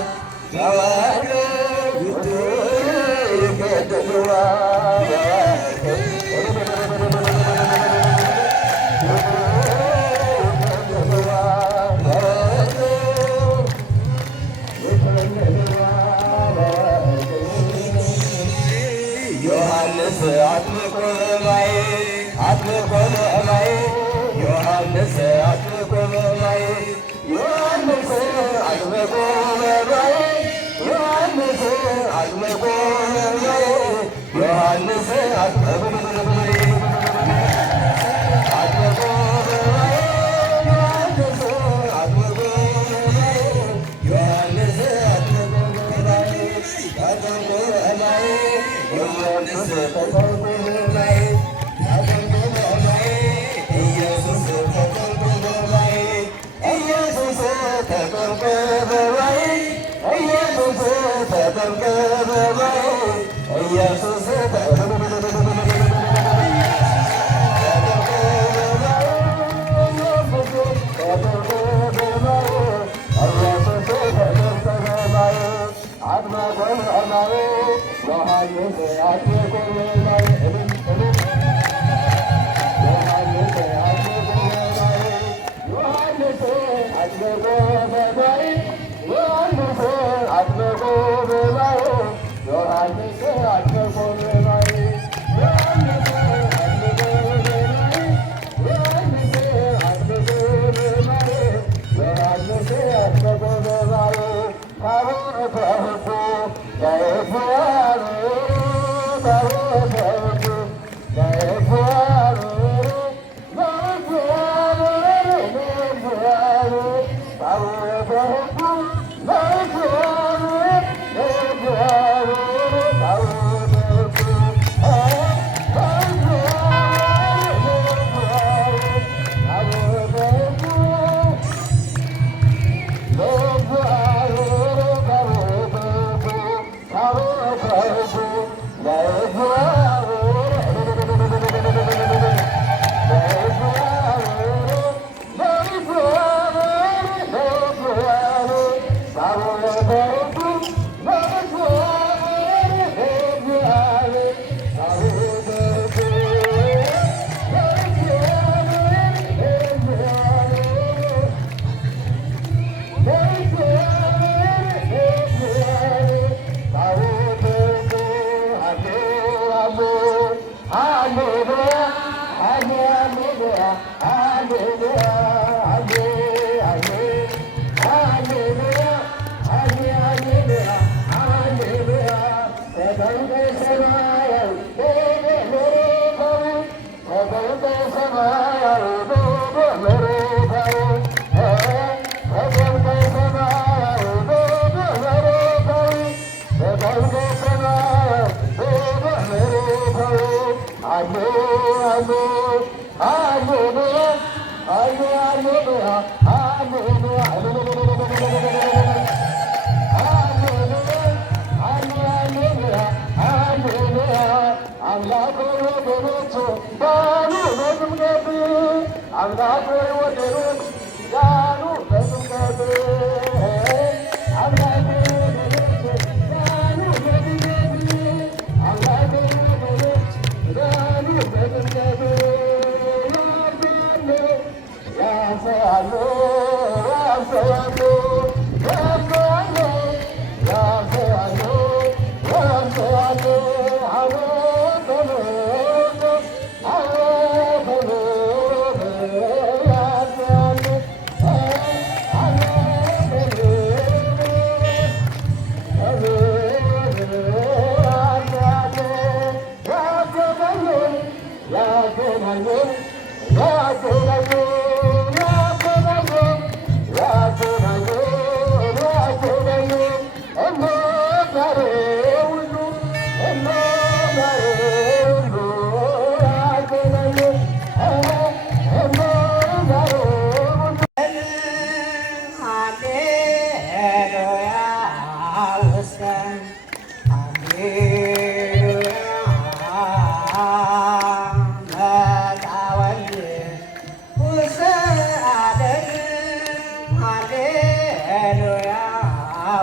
Yeah.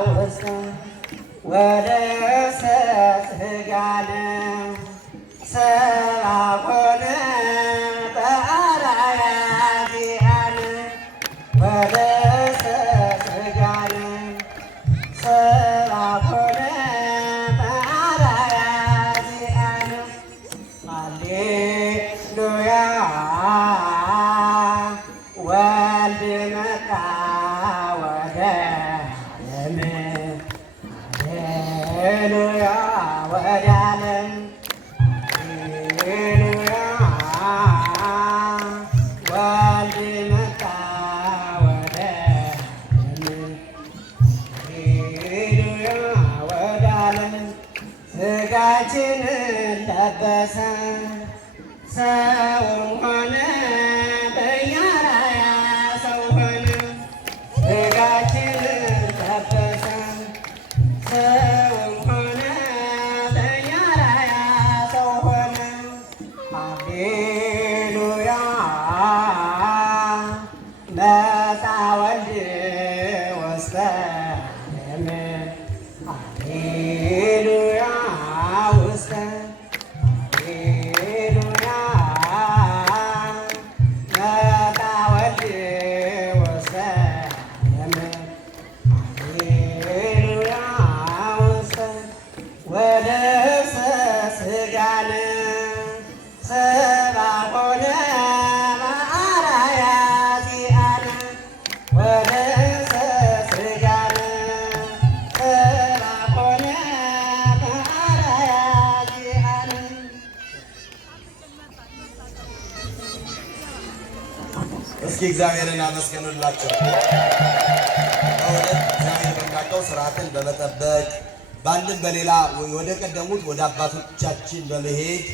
ውስጥ ወደ ስጋነ ሰብአ ኮነ በአርአያ ዚአነ ወደ ስጋነ ሰብአ ኮነ በአርአያ ዚአነ ሃሌሉያ ወልድ መጣ ወደ ዓለም ሃሌሉያ ወደ ዓለም ሃሌሉያ ወልድ መጣ ወደ ዓለም ሃሌሉያ ወደ ዓለም ሥጋችንን ለበሰ ሰውም ሆነ በእኛ አርአያ ሰው ሆነ ሥጋችንን ለበሰ ሰውም ሆነ በእኛ አርአያ ሰው ሆነ ሃሌሉያ መጻ ወልድ ውስተ ዓለም ሃሌሉያ ውስተ ሃሌሉያ መጻ ወልድ ውስተ ዓለም ሃሌሉያ ውስተ ወለብሰ ሥጋነ ሰብአ ኮነ በአርአያ ዚአነ ወለብሰ ሥጋነ ሰብአ ኮነ በአርአያ ዚአነ እስኪ እግዚአብሔርን አመስግኑላቸው። በእውነት እግዚአብሔር በሚያውቀው ስርዓትን በመጠበቅ በአንድም በሌላ ወደ ቀደሙት ወደ አባቶቻችን በመሄድ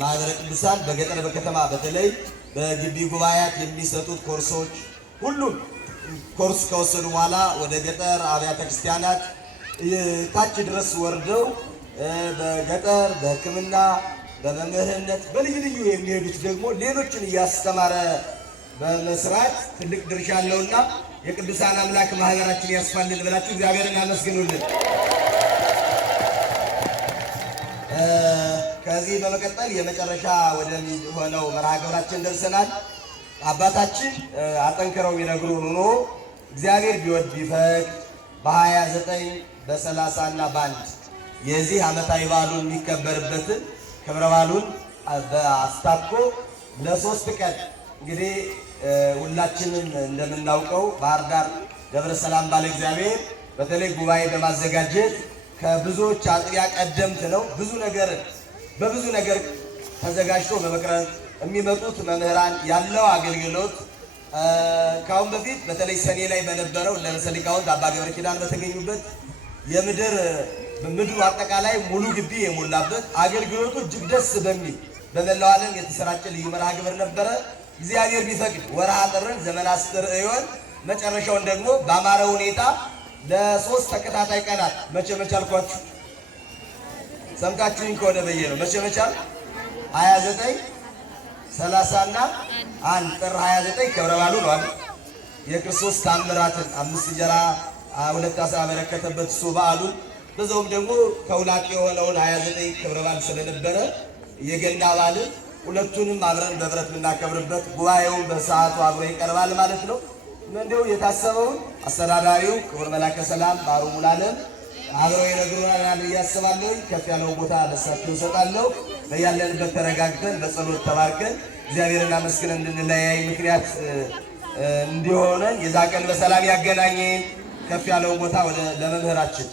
ማህበረ ቅዱሳን በገጠር በከተማ በተለይ በግቢ ጉባኤያት የሚሰጡት ኮርሶች ሁሉም ኮርስ ከወሰዱ በኋላ ወደ ገጠር አብያተ ክርስቲያናት ታች ድረስ ወርደው በገጠር በሕክምና በመምህርነት በልዩ ልዩ የሚሄዱት ደግሞ ሌሎችን እያስተማረ በመስራት ትልቅ ድርሻ አለውና የቅዱሳን አምላክ ማህበራችን ያስፋልን ብላችሁ እግዚአብሔርን አመስግኑልን። ከዚህ በመቀጠል የመጨረሻ ወደሚሆነው መርሃ ግብራችን ደርሰናል። አባታችን አጠንክረው የሚነግሩን ሆኖ እግዚአብሔር ቢወድ ቢፈቅድ በ29 በ30 እና በ1 የዚህ ዓመታዊ በዓሉን የሚከበርበትን ክብረ በዓሉን በአስታኮ ለ3 ቀን እንግዲህ ሁላችንም እንደምናውቀው ባህር ዳር ደብረ ሰላም ባለ እግዚአብሔር በተለይ ጉባኤ በማዘጋጀት ከብዙዎች አጥቢያ ቀደምት ነው። በብዙ ነገር ተዘጋጅቶ በመቅረብ የሚመጡት መምህራን ያለው አገልግሎት ካሁን በፊት በተለይ ሰኔ ላይ በነበረው ለርዕሰ ሊቃውንት አባ ገብረ ኪዳን በተገኙበት ምድሩ አጠቃላይ ሙሉ ግቢ የሞላበት አገልግሎቱ እጅግ ደስ በሚል በመላው ዓለም የተሰራጨ ልዩ መርሃ ግብር ነበረ። እግዚአብሔር ቢፈቅድ ወርሃ ጥርን ዘመነ አስተርእዮን መጨረሻውን ደግሞ በአማረ ሁኔታ ለ3 ተከታታይ ቀናት መቼ አልኳችሁ? ሰምታችሁኝ ከሆነ በየ ነው መቼ አል 29 30 እና 1 ጥር 29 ክብረ በዓሉ ነው አይደል? የክርስቶስ ታምራትን 5 እንጀራ 2 ዓሣ ያበረከተበት እሱ በዓሉን በዛውም ደግሞ ከውላቂ የሆነውን 29 ክብረ በዓል ስለነበረ የገና በዓልን ሁለቱንም አብረን በብረት የምናከብርበት ጉባኤውን በሰዓቱ አብሮ ይቀርባል ማለት ነው። እንደው የታሰበውን አስተዳዳሪው ክቡር መላከ ሰላም ባሩ ሙላለም አብረው ይነግሩናል እያስባለሁ። ከፍ ያለው ቦታ ለሳቸው እሰጣለሁ። በያለንበት ተረጋግተን በጸሎት ተባርከን እግዚአብሔርን አመስግነን እንድንለያይ ምክንያት እንዲሆነን የዛ ቀን በሰላም ያገናኘን። ከፍ ያለው ቦታ ወደ ለመምህራችን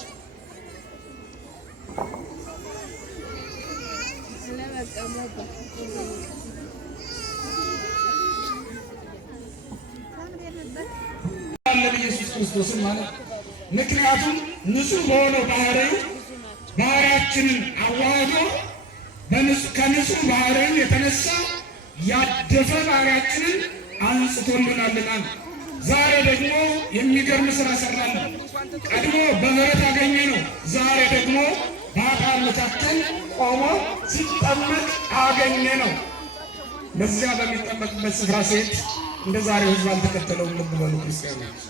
ኢየሱስ ክርስቶስ ማለት ምክንያቱም ንጹህ በሆነው ባህሪያችንን አዋህዶ ከንጹህ ባህሪው የተነሳ ያደፈ ባህሪያችንን አንጽቶልናልና ዛሬ ደግሞ የሚገርም ስራ ሰራልን። ቀድሞ በምህረት አገኘ ነው። ዛሬ ደግሞ በኃጥአን መካከል ቆሞ ሲጠመቅ አገኘ ነው። በዚያ በሚጠመቅበት ስፍራ ሴት እንደ ዛሬው ሕዝብ አልተከተለውም። ልብ በሉ ክርስቲያኖች፣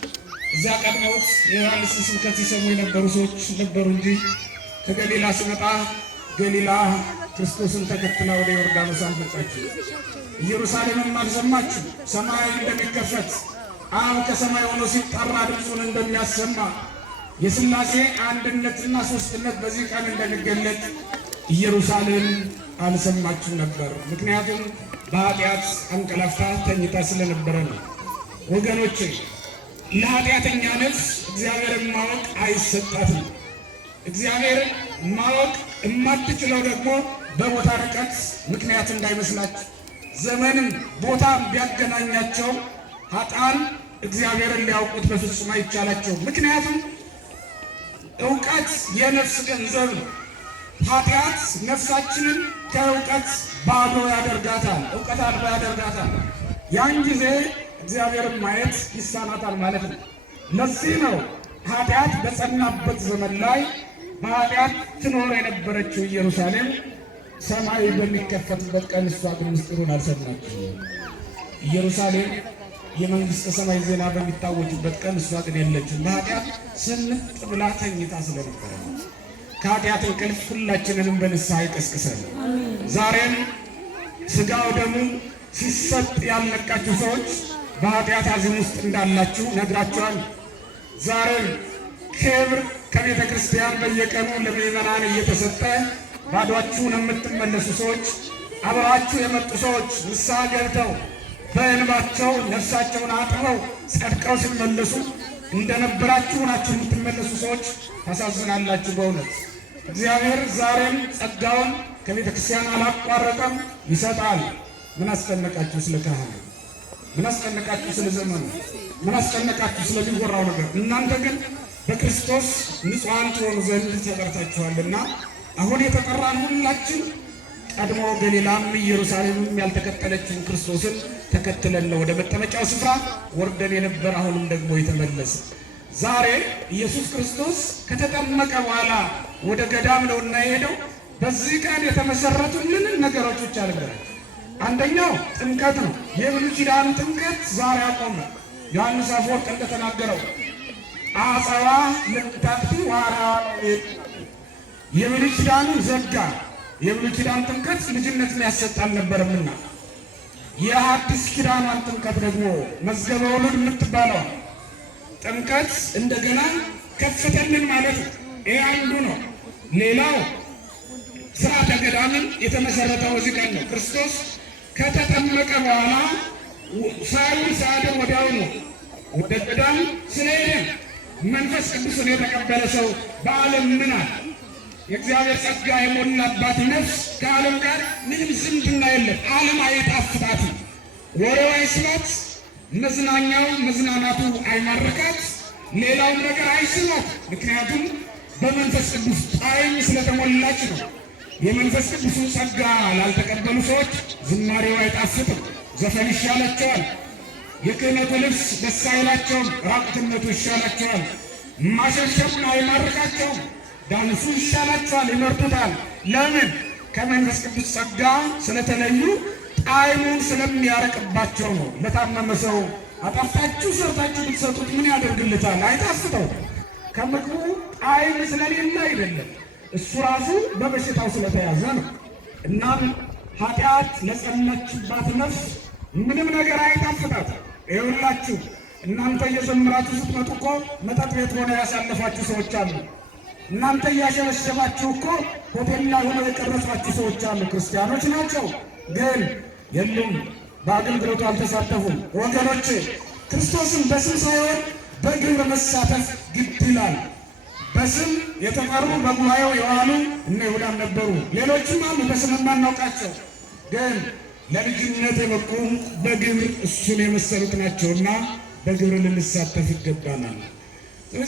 እዚያ ቀድመውት የዮሐንስን ስብከት ሲሰሙ የነበሩ ሰዎች ነበሩ እንጂ ከገሊላ ሲመጣ ገሊላ ክርስቶስን ተከትላ ወደ ዮርዳኖስ አልመጣችም። ኢየሩሳሌምም አልሰማችም። ሰማይ እንደሚከፈት አብ ከሰማይ ሆኖ ሲጠራ ድምፁን እንደሚያሰማ የሥላሴ አንድነትና ሦስትነት በዚህ ቀን እንደሚገለጥ ኢየሩሳሌም አልሰማችም ነበር። ምክንያቱም በኃጢአት አንቀላፍታ ተኝታ ስለነበረ ነው። ወገኖቼ ለኃጢአተኛ ነፍስ እግዚአብሔርን ማወቅ አይሰጣትም። እግዚአብሔርን ማወቅ የማትችለው ደግሞ በቦታ ርቀት ምክንያት እንዳይመስላችሁ። ዘመንም ቦታ ቢያገናኛቸው ኃጥአን እግዚአብሔርን ሊያውቁት በፍጹም አይቻላቸው። ምክንያቱም እውቀት የነፍስ ገንዘብ ነው። ኃጢአት ነፍሳችንን ከእውቀት ባዶ ያደርጋታል፣ እውቀት አልባ ያደርጋታል። ያን ጊዜ እግዚአብሔርን ማየት ይሳናታል ማለት ነው። ለዚህ ነው ኃጢአት በጸናበት ዘመን ላይ በኃጢአት ትኖር የነበረችው ኢየሩሳሌም ሰማይ በሚከፈትበት ቀን እሷ ግን ምስጢሩን አልሰማችም። ኢየሩሳሌም የመንግሥተ ሰማይ ዜና በሚታወጅበት ቀን እሷ ግን የለችም። በኃጢአት ስንጥ ብላ ተኝታ ስለነበረ ከኃጢአት እንቅልፍ ሁላችንንም በንስሐ ይቀስቅሰን። ዛሬም ሥጋው ደሙ ሲሰጥ ያልነቃችሁ ሰዎች በኃጢአት አዘን ውስጥ እንዳላችሁ ነግራችኋል። ዛሬም ክብር ከቤተ ክርስቲያን በየቀኑ ለምዕመናን እየተሰጠ ባዷችሁን የምትመለሱ ሰዎች፣ አብራችሁ የመጡ ሰዎች ንስሐ ገብተው በእንባቸው ነፍሳቸውን አጥበው ጸድቀው ሲመለሱ እንደነበራችሁ ናችሁ የምትመለሱ ሰዎች ታሳዝናላችሁ። በእውነት እግዚአብሔር ዛሬም ጸጋውን ከቤተ ክርስቲያን አላቋረጠም፣ ይሰጣል። ምን አስጨነቃችሁ ስለ ካህኑ? ምን አስጨነቃችሁ ስለ ዘመኑ? ምን አስጨነቃችሁ ስለሚወራው ነገር? እናንተ ግን በክርስቶስ ንጹሐን ትሆኑ ዘንድ ተጠርታችኋልና አሁን የተጠራን ሁላችን ቀድሞ ገሊላም ኢየሩሳሌምም ያልተከተለችውን ክርስቶስን ተከትለን ነው ወደ መጠመቂያው ስፍራ ወርደን የነበር። አሁንም ደግሞ የተመለሰ ዛሬ ኢየሱስ ክርስቶስ ከተጠመቀ በኋላ ወደ ገዳም ነውና የሄደው። በዚህ ቀን የተመሰረቱልን ነገሮች ብቻ ልንገራችሁ። አንደኛው ጥምቀት ነው። የብሉይ ኪዳን ጥምቀት ዛሬ አቆመ። ዮሐንስ አፈወርቅ እንደተናገረው አጸዋ ለምታክቲ ዋራ የብሉይ ኪዳኑን ዘጋ። የብሉይ ኪዳን ጥምቀት ልጅነትን ያሰጥ አልነበረምና የሐዲስ ኪዳኗን ጥምቀት ደግሞ መዝገበ ወሉድ የምትባለው ጥምቀት እንደገና ከፈተልን ማለት ነው። ይህ አንዱ ነው። ሌላው ሥርዓተ ገዳምን የተመሰረተው እዚህ ቀን ነው። ክርስቶስ ከተጠመቀ በኋላ ሳይውል ሳያድር ወዲያው ነው ወደ ገዳም ስለሄደ መንፈስ ቅዱስን የተቀበለ ሰው በዓለም ምን አለ? የእግዚአብሔር ጸጋ የሞላባት ነፍስ ከዓለም ጋር ምንም ዝምድና የለም። ዓለም አይጣፍጣት፣ ወሬው አይስባት፣ መዝናኛው መዝናናቱ አይማርካት፣ ሌላውም ነገር አይስባት። ምክንያቱም በመንፈስ ቅዱስ ጣዕም ስለተሞላች ነው። የመንፈስ ቅዱስን ጸጋ ላልተቀበሉ ሰዎች ዝማሬው አይጣፍጥም፣ ዘፈን ይሻላቸዋል። የክህነቱ ልብስ ደስ አይላቸውም፣ ራቁትነቱ ይሻላቸዋል። ማሸብሸቡን አይማርካቸውም፣ ዳንሱ ይሻላቸዋል፣ ይመርጡታል። ለምን? ከመንፈስ ቅዱስ ጸጋ ስለተለዩ ጣዕሙን ስለሚያረቅባቸው ነው። ለታመመ ሰው አጣፍጣችሁ ሰርታችሁ ብትሰጡት ምን ያደርግልታል? አይጣፍጠው። ከምግቡ ጣዕም ስለሌለ አይደለም፣ እሱ ራሱ በበሽታው ስለተያዘ ነው። እናም ኃጢአት ለጸናችባት ነፍስ ምንም ነገር አይጣፍጣት። ይኸውላችሁ እናንተ እየዘምራችሁ ስትመጡ እኮ መጠጥ ቤት ሆነው ያሳለፋችሁ ሰዎች አሉ። እናንተ እያሸበሸባችሁ እኮ ሆቴል ላይ ሆነው የቀረጿችሁ ሰዎች አሉ። ክርስቲያኖች ናቸው፣ ግን የሉም፣ በአገልግሎቱ አልተሳተፉም። ወገኖቼ ክርስቶስን በስም ሳይሆን በግብር መሳተፍ ግድ ይላል። በስም የተጠሩ በጉባኤው የዋሉ እነ ይሁዳም ነበሩ፣ ሌሎችም አሉ በስም የማናውቃቸው፣ ግን ለልጅነት የበቁ በግብር እሱን የመሰሉት ናቸውና በግብር ልንሳተፍ ይገባናል።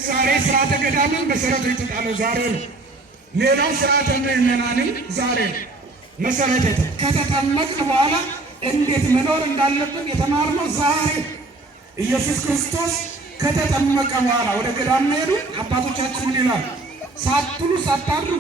ዛሬ ሥርዓተ ገዳምን መሰረቱ የተጣለው ዛሬ ነው። ሌላው ሥርዓተ ምዕመናንም ዛሬ ነው መሰረት ከተጠመቅን በኋላ እንዴት መኖር እንዳለብን የተማርነው ዛሬ። ኢየሱስ ክርስቶስ ከተጠመቀ በኋላ ወደ ገዳም ሄዱ። አባቶቻችን ምን ይላል? ሳትሉ ሳታድሩ